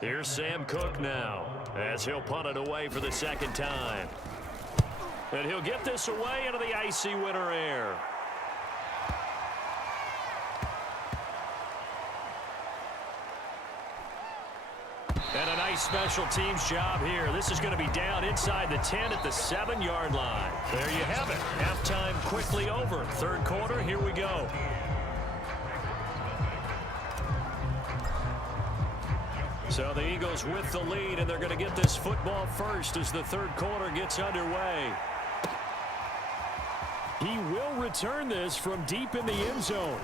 Here's Sam Cook now, as he'll punt it away for the second time. And he'll get this away into the icy winter air. And a nice special teams job here. This is going to be down inside the 10 at the 7-yard line. There you have it. Halftime quickly over. Third quarter, here we go. So the Eagles with the lead, and they're going to get this football first as the third quarter gets underway. He will return this from deep in the end zone.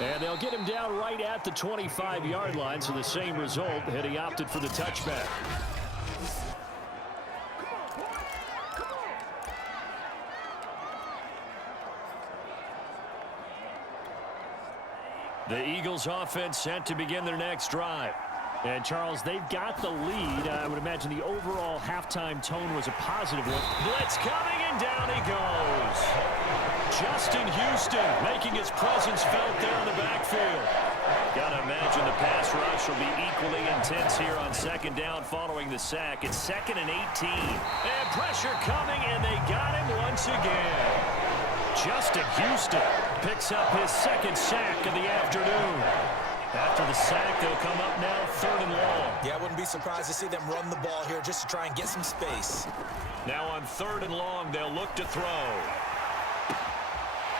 And they'll get him down right at the 25-yard line, so the same result, had he opted for the touchback. The Eagles offense set to begin their next drive. And, Charles, they've got the lead. I would imagine the overall halftime tone was a positive one. Blitz coming, and down he goes. Justin Houston making his presence felt there in the backfield. Got to imagine the pass rush will be equally intense here on second down following the sack. It's 2nd and 18. And pressure coming, and they got him once again. Justin Houston picks up his second sack of the afternoon. After the sack, they'll come up now 3rd and long. Yeah, I wouldn't be surprised to see them run the ball here just to try and get some space. Now on 3rd and long, they'll look to throw.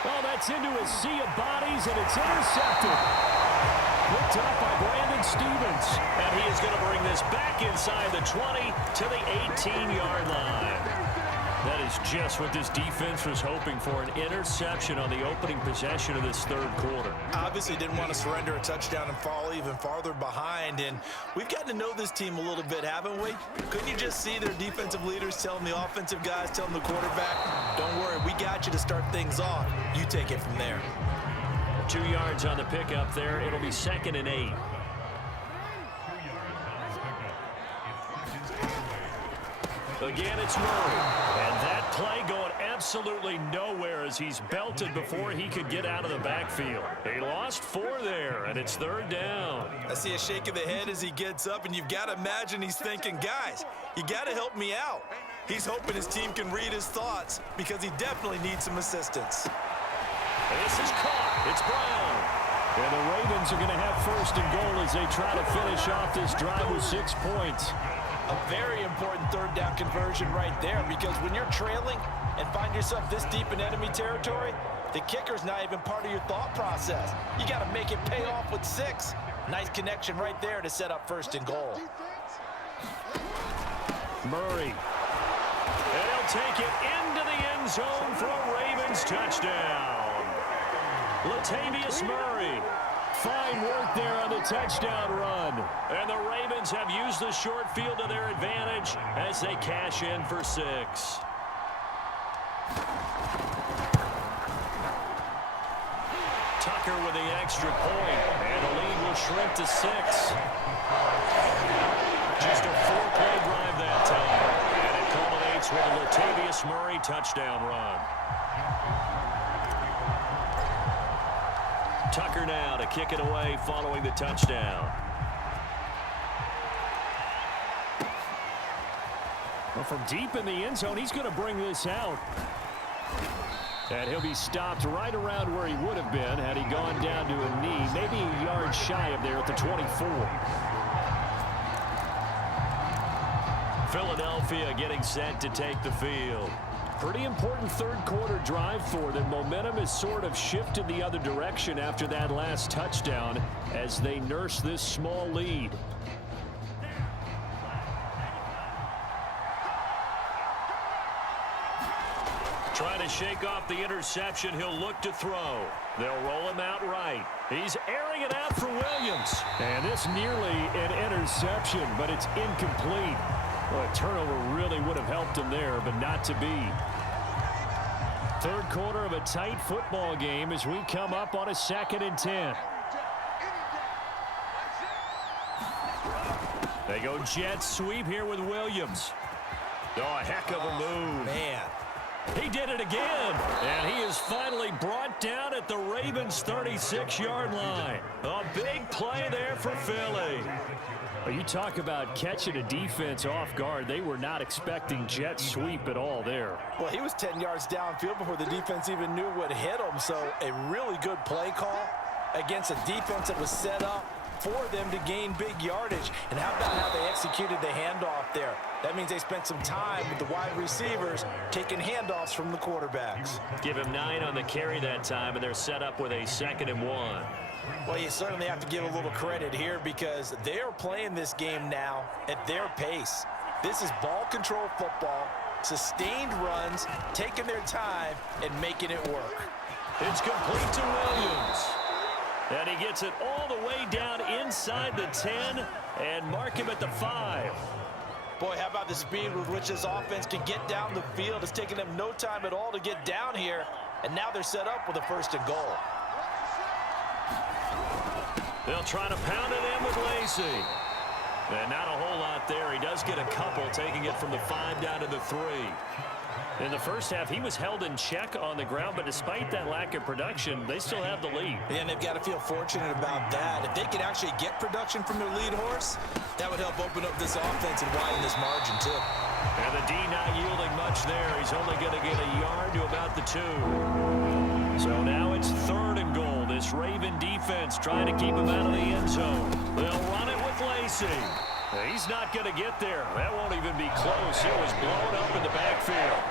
Oh, that's into a sea of bodies, and it's intercepted. Picked up by Brandon Stevens. And he is going to bring this back inside the 20 to the 18-yard line. That is just what this defense was hoping for, an interception on the opening possession of this third quarter. Obviously didn't want to surrender a touchdown and fall even farther behind, and we've gotten to know this team a little bit, haven't we? Couldn't you just see their defensive leaders telling the offensive guys, telling the quarterback, don't worry, we got you to start things off. You take it from there. 2 yards on the pickup there. It'll be 2nd and 8. Again, it's Murray. And that play going absolutely nowhere as he's belted before he could get out of the backfield. He lost 4 there, and it's 3rd down. I see a shake of the head as he gets up, and you've got to imagine he's thinking, guys, you got to help me out. He's hoping his team can read his thoughts because he definitely needs some assistance. This is caught. It's Brown. And the Ravens are going to have 1st and goal as they try to finish off this drive with 6 points. A very important 3rd down conversion right there, because when you're trailing and find yourself this deep in enemy territory, the kicker's not even part of your thought process. You got to make it pay off with 6. Nice connection right there to set up 1st and goal. Murray. And he'll take it into the end zone for a Ravens touchdown. Latavius Murray. Fine work there on the touchdown run. And the Ravens have used the short field to their advantage as they cash in for 6. Tucker with the extra point. And the lead will shrink to 6. Just a 4-play drive that time. And it culminates with a Latavius Murray touchdown run. Tucker now to kick it away following the touchdown. Well, from deep in the end zone, he's going to bring this out. And he'll be stopped right around where he would have been had he gone down to a knee, maybe a yard shy of there at the 24. Philadelphia getting set to take the field. Pretty important third quarter drive for them. Momentum has sort of shifted the other direction after that last touchdown as they nurse this small lead. Trying to shake off the interception. He'll look to throw. They'll roll him out right. He's airing it out for Williams. And this nearly an interception, but it's incomplete. Well, a turnover really would have helped him there, but not to be. Third quarter of a tight football game as we come up on a 2nd and 10. They go jet sweep here with Williams. Oh, a heck of a move. Man. He did it again, and he is finally brought down at the Ravens' 36-yard line. A big play there for Philly. Well, you talk about catching a defense off guard. They were not expecting jet sweep at all there. Well, he was 10 yards downfield before the defense even knew what hit him. So a really good play call against a defense that was set up for them to gain big yardage. And how about how they executed the handoff there? That means they spent some time with the wide receivers taking handoffs from the quarterbacks. Give him 9 on the carry that time, and they're set up with a 2nd and 1. Well, you certainly have to give a little credit here because they're playing this game now at their pace. This is ball control football, sustained runs, taking their time, and making it work. It's complete to Williams. And he gets it all the way down inside the 10 and mark him at the 5. Boy, how about the speed with which this offense can get down the field? It's taken them no time at all to get down here, and now they're set up with a 1st and goal. They'll try to pound it in with Lacy. And not a whole lot there. He does get a couple, taking it from the 5 down to the 3. In the first half, he was held in check on the ground, but despite that lack of production, they still have the lead. And they've got to feel fortunate about that. If they could actually get production from their lead horse, that would help open up this offense and widen this margin, too. And the D not yielding much there. He's only going to get a yard to about the 2. So now it's 3rd and goal. This Raven defense trying to keep him out of the end zone. They'll run it with Lacy. He's not going to get there. That won't even be close. It was blown up in the backfield.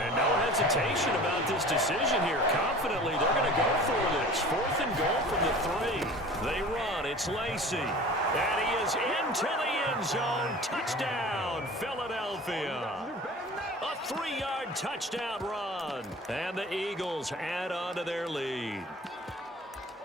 And no hesitation about this decision here. Confidently, they're going to go for this. 4th and goal from the 3. They run. It's Lacy. And he is into the end zone. Touchdown, Philadelphia. A 3-yard touchdown run. And the Eagles add on to their lead.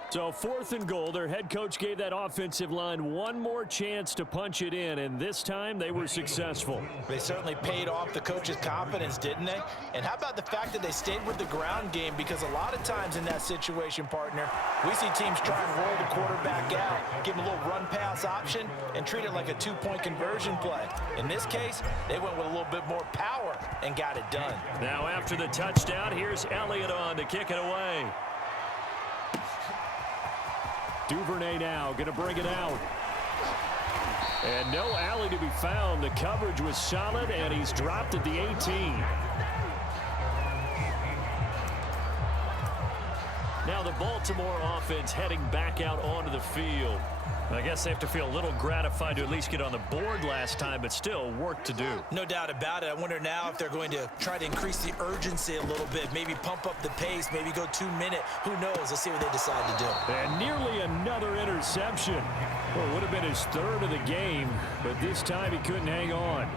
So 4th and goal, their head coach gave that offensive line one more chance to punch it in, and this time they were successful. They certainly paid off the coach's confidence, didn't they? And how about the fact that they stayed with the ground game? Because a lot of times in that situation, partner, we see teams try and roll the quarterback out, give him a little run-pass option, and treat it like a 2-point conversion play. In this case, they went with a little bit more power and got it done. Now after the touchdown, here's Elliott on to kick it away. Duvernay now going to bring it out. And no alley to be found. The coverage was solid, and he's dropped at the 18. Now the Baltimore offense heading back out onto the field. I guess they have to feel a little gratified to at least get on the board last time, but still work to do. No doubt about it. I wonder now if they're going to try to increase the urgency a little bit, maybe pump up the pace, maybe go 2-minute. Who knows? Let's see what they decide to do. And nearly another interception. Well, it would have been his 3rd of the game, but this time he couldn't hang on.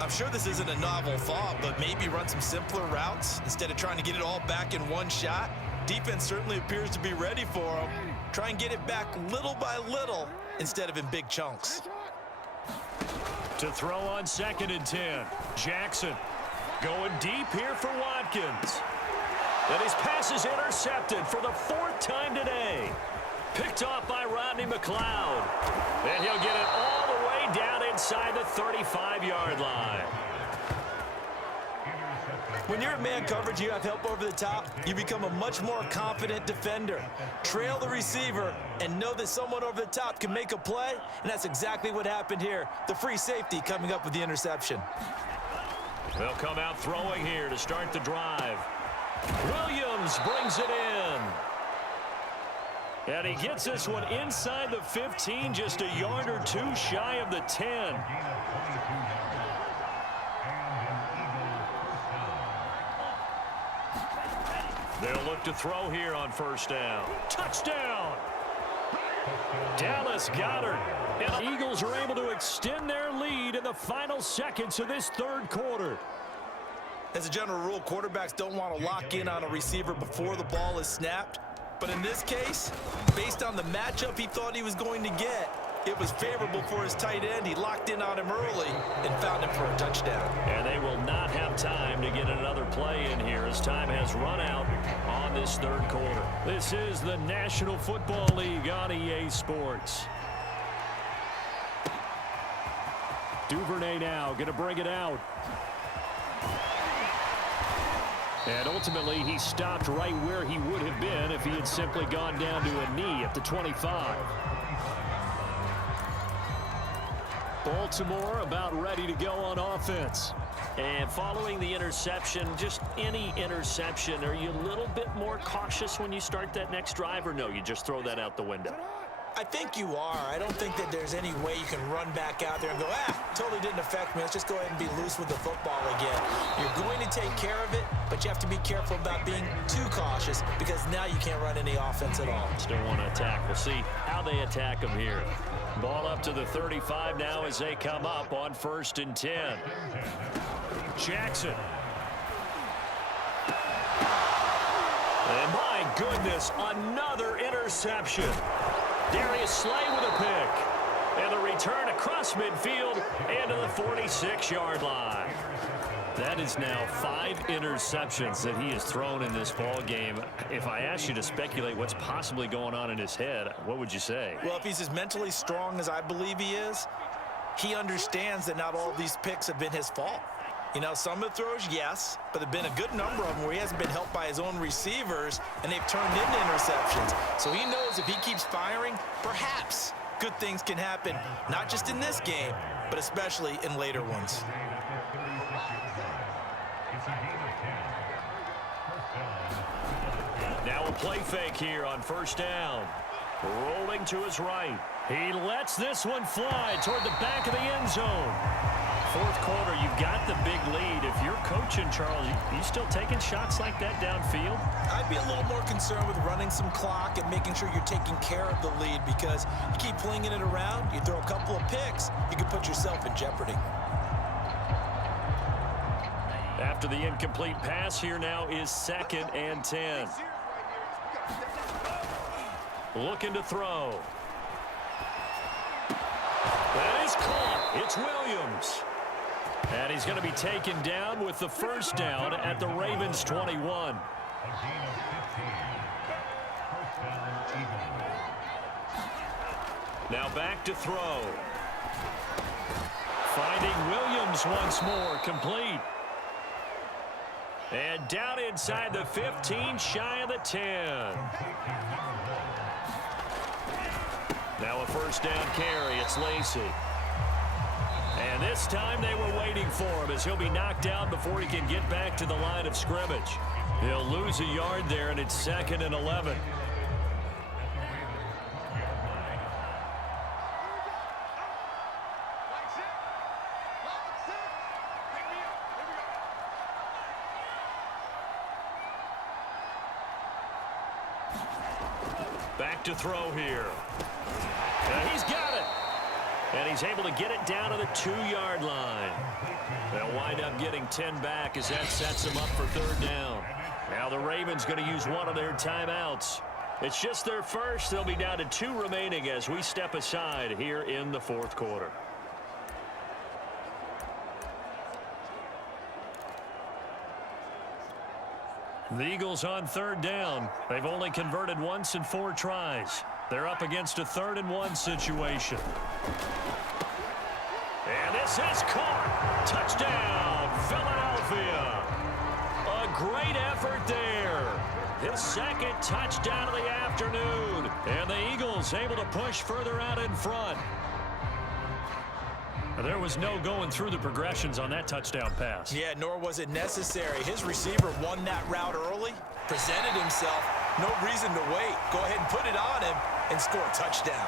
I'm sure this isn't a novel thought, but maybe run some simpler routes instead of trying to get it all back in one shot. Defense certainly appears to be ready for him. Try and get it back little by little instead of in big chunks. To throw on 2nd and 10. Jackson going deep here for Watkins. And his pass is intercepted for the 4th time today. Picked off by Rodney McLeod. And he'll get it all the way down inside the 35-yard line. When you're in man coverage, you have help over the top, you become a much more confident defender. Trail the receiver and know that someone over the top can make a play, and that's exactly what happened here. The free safety coming up with the interception. They'll come out throwing here to start the drive. Williams brings it in. And he gets this one inside the 15, just a yard or 2 shy of the 10. They'll look to throw here on 1st down. Touchdown! Dallas Goedert. And the Eagles are able to extend their lead in the final seconds of this 3rd quarter. As a general rule, quarterbacks don't want to lock in on a receiver before the ball is snapped. But in this case, based on the matchup he thought he was going to get, it was favorable for his tight end. He locked in on him early and found him for a touchdown. And they will not have time to get another play in here as time has run out on this 3rd quarter. This is the National Football League on EA Sports. Duvernay now going to bring it out. And ultimately, he stopped right where he would have been if he had simply gone down to a knee at the 25. Baltimore about ready to go on offense. And following the interception, just any interception, are you a little bit more cautious when you start that next drive, or no, you just throw that out the window? I think you are. I don't think that there's any way you can run back out there and go, totally didn't affect me. Let's just go ahead and be loose with the football again. You're going to take care of it, but you have to be careful about being too cautious because now you can't run any offense at all. Still want to attack. We'll see how they attack them here. Ball up to the 35 now as they come up on 1st and 10. Jackson. And my goodness, another interception. Darius Slay with a pick. And the return across midfield into the 46-yard line. That is now 5 interceptions that he has thrown in this ball game. If I asked you to speculate what's possibly going on in his head, what would you say? Well, if he's as mentally strong as I believe he is, he understands that not all of these picks have been his fault. You know, some of the throws, yes, but there have been a good number of them where he hasn't been helped by his own receivers, and they've turned into interceptions. So he knows if he keeps firing, perhaps good things can happen, not just in this game, but especially in later ones. Now a play fake here on 1st down. Rolling to his right. He lets this one fly toward the back of the end zone. 4th quarter, you've got the big lead. If you're coaching, Charles, you still taking shots like that downfield? I'd be a little more concerned with running some clock and making sure you're taking care of the lead, because you keep flinging it around, you throw a couple of picks, you can put yourself in jeopardy. After the incomplete pass, here now is 2nd and 10. Looking to throw. That is caught. It's Williams. And he's going to be taken down with the 1st down at the Ravens 21. Now back to throw. Finding Williams once more, complete. And down inside the 15, shy of the 10. Now a 1st down carry. It's Lacy. And this time they were waiting for him as he'll be knocked down before he can get back to the line of scrimmage. He'll lose a yard there, and it's 2nd and 11. Back to throw here. And he's got it. And he's able to get it down to the 2-yard line. They'll wind up getting 10 back as that sets them up for 3rd down. Now the Ravens going to use one of their timeouts. It's just their first. They'll be down to 2 remaining as we step aside here in the 4th quarter. The Eagles on 3rd down. They've only converted once in 4 tries. They're up against a 3rd and 1 situation. And this is caught. Touchdown, Philadelphia. A great effort there. His 2nd touchdown of the afternoon. And the Eagles able to push further out in front. There was no going through the progressions on that touchdown pass. Yeah, nor was it necessary. His receiver won that route early, presented himself, no reason to wait. Go ahead and put it on him and score a touchdown.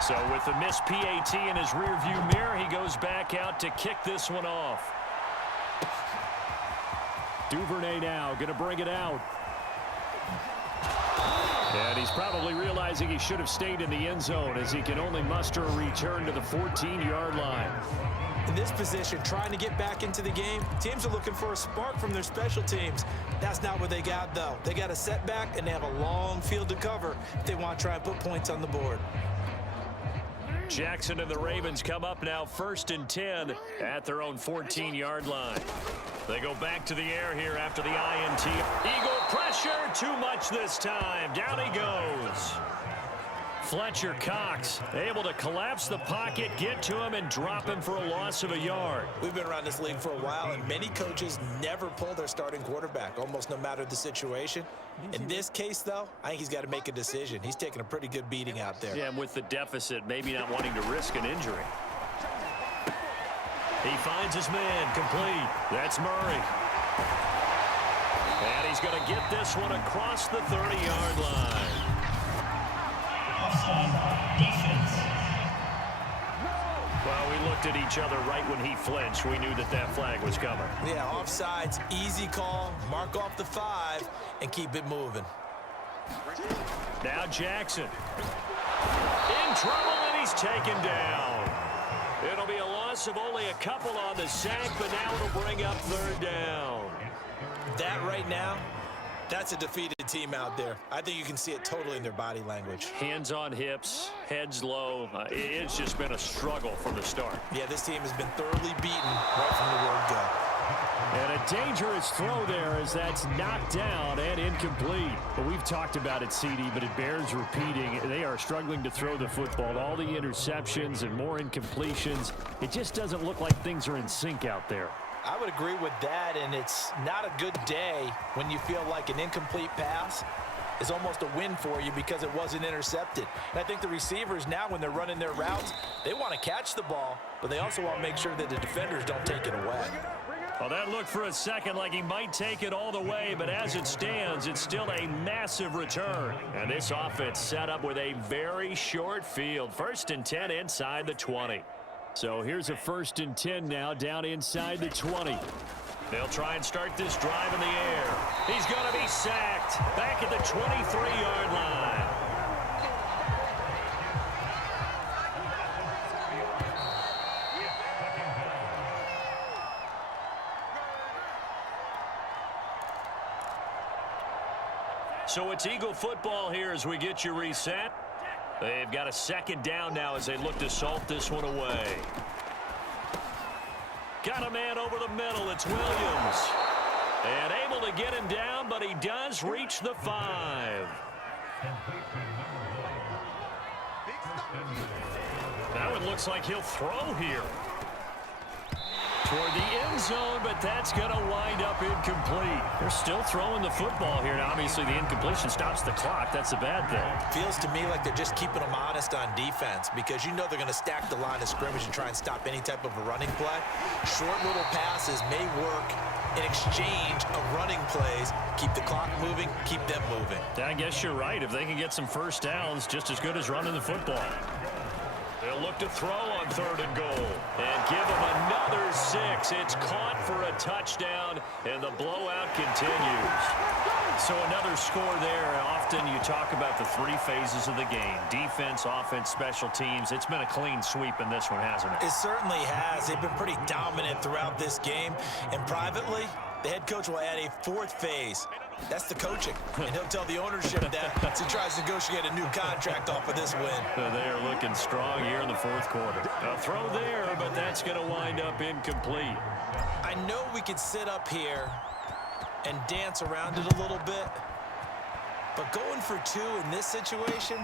So with the missed PAT in his rearview mirror, he goes back out to kick this one off. Duvernay now going to bring it out. And he's probably realizing he should have stayed in the end zone as he can only muster a return to the 14-yard line. In this position, trying to get back into the game, teams are looking for a spark from their special teams. That's not what they got, though. They got a setback, and they have a long field to cover if they want to try and put points on the board. Jackson and the Ravens come up now 1st and 10 at their own 14-yard line. They go back to the air here after the INT. Eagle pressure, too much this time. Down he goes. Fletcher Cox able to collapse the pocket, get to him, and drop him for a loss of a yard. We've been around this league for a while, and many coaches never pull their starting quarterback, almost no matter the situation. In this case, though, I think he's got to make a decision. He's taking a pretty good beating out there. Yeah, and with the deficit, maybe not wanting to risk an injury. He finds his man, complete. That's Murray. And he's going to get this one across the 30-yard line. Defense. Well, we looked at each other right when he flinched. We knew that that flag was coming. Yeah, offsides, easy call. Mark off the 5 and keep it moving. Now Jackson. In trouble, and he's taken down. It'll be a loss of only a couple on the sack, but now it'll bring up 3rd down. That right now, that's a defeated team out there. I think you can see it totally in their body language. Hands on hips, heads low. It's just been a struggle from the start. Yeah, this team has been thoroughly beaten right from the word go. And a dangerous throw there as that's knocked down and incomplete. But we've talked about it, CD, but it bears repeating. They are struggling to throw the football. All the interceptions and more incompletions. It just doesn't look like things are in sync out there. I would agree with that, and it's not a good day when you feel like an incomplete pass is almost a win for you because it wasn't intercepted. And I think the receivers now, when they're running their routes, they want to catch the ball, but they also want to make sure that the defenders don't take it away. Well, that looked for a second like he might take it all the way, but as it stands, it's still a massive return. And this offense set up with a very short field. 1st and 10 inside the 20. So here's a 1st and 10 now down inside the 20. They'll try and start this drive in the air. He's going to be sacked back at the 23-yard line. So it's Eagle football here as we get you reset. They've got a 2nd down now as they look to salt this one away. Got a man over the middle. It's Williams. And able to get him down, but he does reach the 5. Now it looks like he'll throw here. Toward the end zone, but that's going to wind up incomplete. They're still throwing the football here. Now, obviously, the incompletion stops the clock. That's a bad thing. Feels to me like they're just keeping them honest on defense because you know they're going to stack the line of scrimmage and try and stop any type of a running play. Short little passes may work in exchange of running plays. Keep the clock moving, keep them moving. I guess you're right. If they can get some 1st downs, just as good as running the football. They'll look to throw on 3rd and goal. And give them another 6. It's caught for a touchdown, and the blowout continues. So another score there. Often you talk about the 3 phases of the game. Defense, offense, special teams. It's been a clean sweep in this one, hasn't it? It certainly has. They've been pretty dominant throughout this game. And privately, the head coach will add a 4th phase. That's the coaching. And he'll tell the ownership that as he tries to negotiate a new contract off of this win. They are looking strong here in the 4th quarter. A throw there, but that's going to wind up incomplete. I know we could sit up here and dance around it a little bit, but going for 2 in this situation,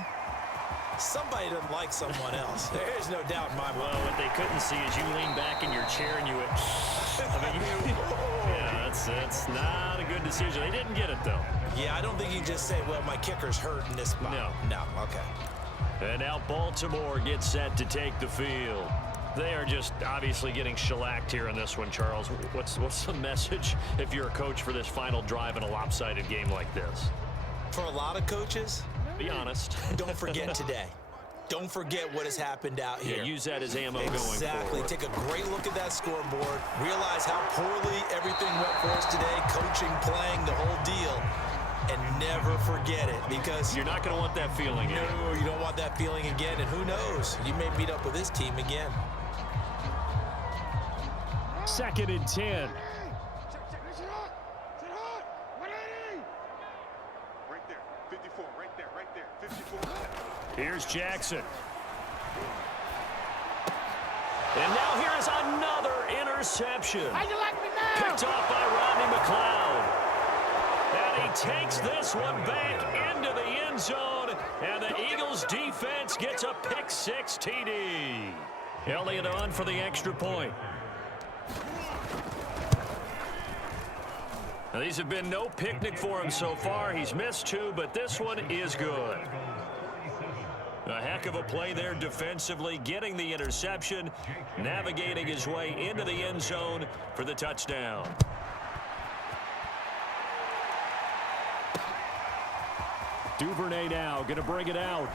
somebody doesn't like someone else. There's no doubt in my mind. Well, what they couldn't see is you lean back in your chair and you went, I mean, yeah, it's not a good decision. They didn't get it, though. Yeah, I don't think you just say, well, my kicker's hurt in this spot. No, okay. And now Baltimore gets set to take the field. They are just obviously getting shellacked here in this one, Charles. What's the message if you're a coach for this final drive in a lopsided game like this? For a lot of coaches, be honest. Don't forget today. Don't forget what has happened out here. Yeah, use that as ammo going forward. Exactly. Take a great look at that scoreboard. Realize how poorly everything went for us today. Coaching, playing, the whole deal. And never forget it because you're not going to want that feeling again. No, you don't want that feeling again. And who knows? You may meet up with this team again. 2nd and 10. Right there, 54, right there, 54. Here's Jackson. And now here's another interception. How you like me now? Picked off by Rodney McLeod. And he takes this one back into the end zone, down, and the Eagles defense gets a pick-6 TD. Elliott on for the extra point. Now, these have been no picnic for him so far. He's missed 2, but this one is good. A heck of a play there defensively, getting the interception, navigating his way into the end zone for the touchdown. Duvernay now going to bring it out.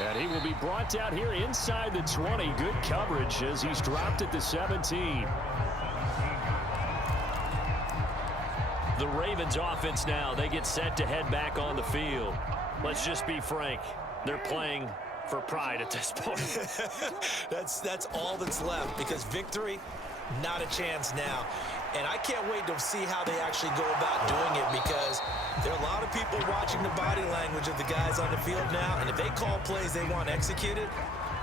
And he will be brought down here inside the 20. Good coverage as he's dropped at the 17. The Ravens offense now, they get set to head back on the field. Let's just be frank. They're playing for pride at this point. That's all that's left, because victory, not a chance now. And I can't wait to see how they actually go about doing it, because there are a lot of people watching the body language of the guys on the field now, and if they call plays they want executed,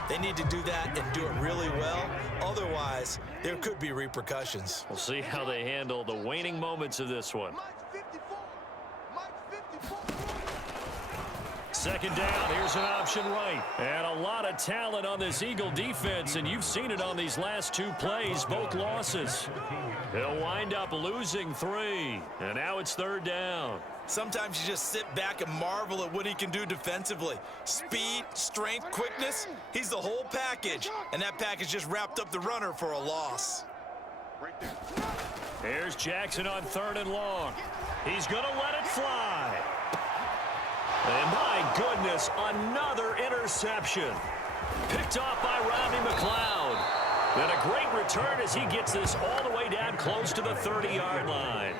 they need to do that and do it really well. Otherwise, there could be repercussions. We'll see how they handle the waning moments of this one. Second down, here's an option right. And a lot of talent on this Eagle defense, and you've seen it on these last 2 plays, both losses. He'll wind up losing 3, and now it's third down. Sometimes you just sit back and marvel at what he can do defensively. Speed, strength, quickness, he's the whole package. And that package just wrapped up the runner for a loss. Right there. Here's Jackson on 3rd and long. He's going to let it fly. And my goodness, another interception. Picked off by Rodney McLeod. And a great return as he gets this all the way down close to the 30-yard line.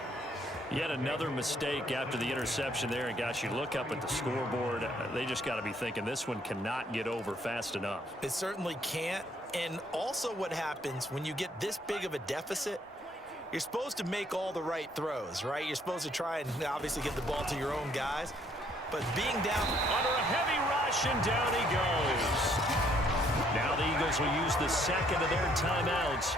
Yet another mistake after the interception there. And gosh, you look up at the scoreboard, they just got to be thinking this one cannot get over fast enough. It certainly can't. And also what happens when you get this big of a deficit, you're supposed to make all the right throws, right? You're supposed to try and obviously get the ball to your own guys. But being down under a heavy rush, and down he goes. Now the Eagles will use the second of their timeouts.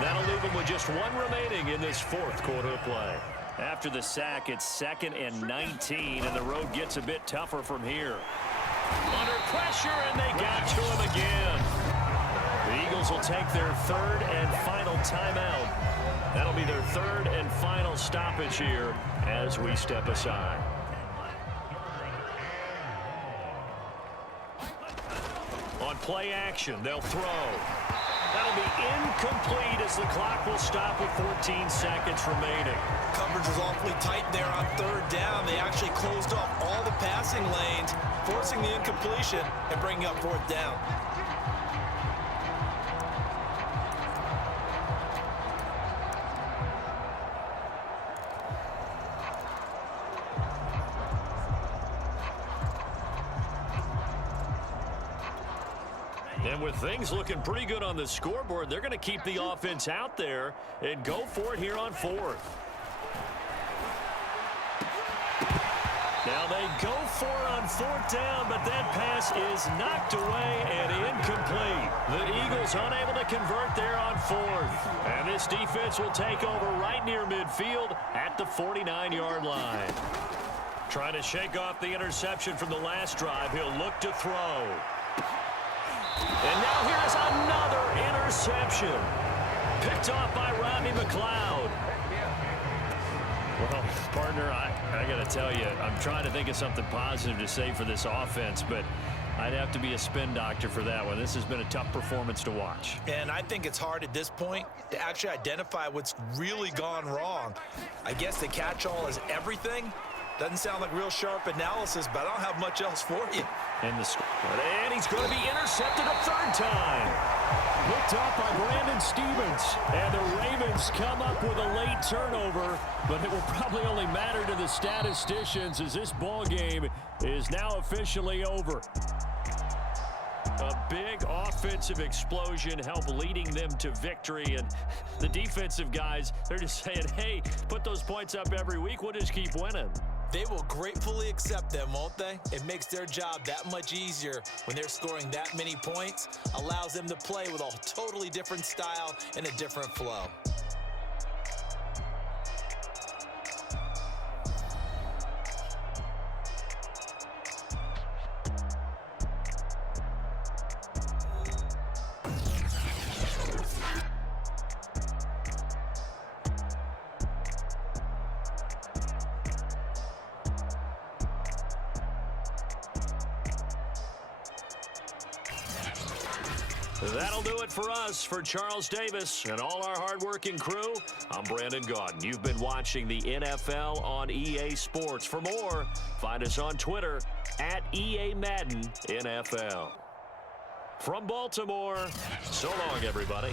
That'll leave them with just 1 remaining in this 4th quarter of play. After the sack, it's 2nd and 19, and the road gets a bit tougher from here. Under pressure, and they got to him again. The Eagles will take their 3rd and final timeout. That'll be their 3rd and final stoppage here as we step aside. On play action, they'll throw. That'll be incomplete as the clock will stop with 14 seconds remaining. Coverage was awfully tight there on 3rd down. They actually closed off all the passing lanes, forcing the incompletion and bringing up 4th down. And with things looking pretty good on the scoreboard, they're going to keep the offense out there and go for it here on 4th. Now they go for it on 4th down, but that pass is knocked away and incomplete. The Eagles unable to convert there on 4th. And this defense will take over right near midfield at the 49-yard line. Trying to shake off the interception from the last drive. He'll look to throw. And now here's another interception. Picked off by Rodney McLeod. Well, partner, I got to tell you, I'm trying to think of something positive to say for this offense, but I'd have to be a spin doctor for that one. This has been a tough performance to watch. And I think it's hard at this point to actually identify what's really gone wrong. I guess the catch-all is everything. Doesn't sound like real sharp analysis, but I don't have much else for you. And he's going to be intercepted a 3rd time. Picked off by Brandon Stevens. And the Ravens come up with a late turnover, but it will probably only matter to the statisticians as this ball game is now officially over. A big offensive explosion helped leading them to victory, and the defensive guys, they're just saying, hey, put those points up every week, we'll just keep winning. They will gratefully accept them, won't they? It makes their job that much easier when they're scoring that many points, allows them to play with a totally different style and a different flow. That'll do it for us. For Charles Davis and all our hardworking crew, I'm Brandon Gaudin. You've been watching the NFL on EA Sports. For more, find us on Twitter at EA Madden NFL. From Baltimore, so long, everybody.